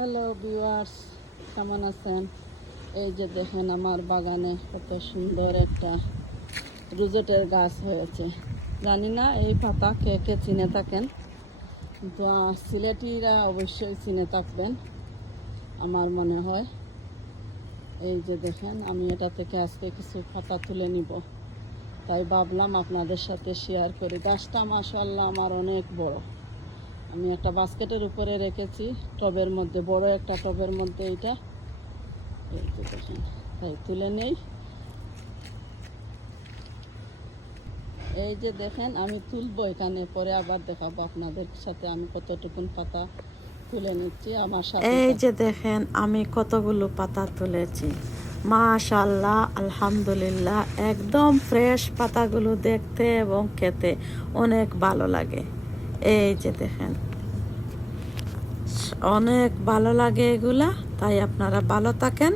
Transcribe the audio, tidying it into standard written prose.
Hello viewers, কেমন আছেন? এই যে দেখেন আমার বাগানে কত সুন্দর একটা রোজেটের গাছ হয়েছে। জানি না এই পাতা কে কে চিনে থাকেন, কিন্তু সিলেটিরা অবশ্যই চিনে থাকবেন আমার মনে হয়। এই যে দেখেন, আমি এটা থেকে আজকে কিছু পাতা তুলে নিব, তাই ভাবলাম আপনাদের সাথে শেয়ার করি। গাছটা মাশাআল্লাহ আমার অনেক বড়। আমি একটা বাস্কেটের উপরে রেখেছি, টবের মধ্যে, বড় একটা টবের মধ্যে। এইটা এই যে দেখেন, তাই তুলে নেই। এই যে দেখেন, আমি তুলবো এখানে, পরে আবার দেখাবো আপনাদের সাথে আমি কতটুকুন পাতা তুলে নিচ্ছি। আমার সাথে এই যে দেখেন আমি কতগুলো পাতা তুলেছি। মাশাআল্লাহ, আলহামদুলিল্লাহ, একদম ফ্রেশ পাতাগুলো দেখতে এবং খেতে অনেক ভালো লাগে। এই যে দেখেন, অনেক ভালো লাগে এগুলা। তাই আপনারা ভালো থাকেন।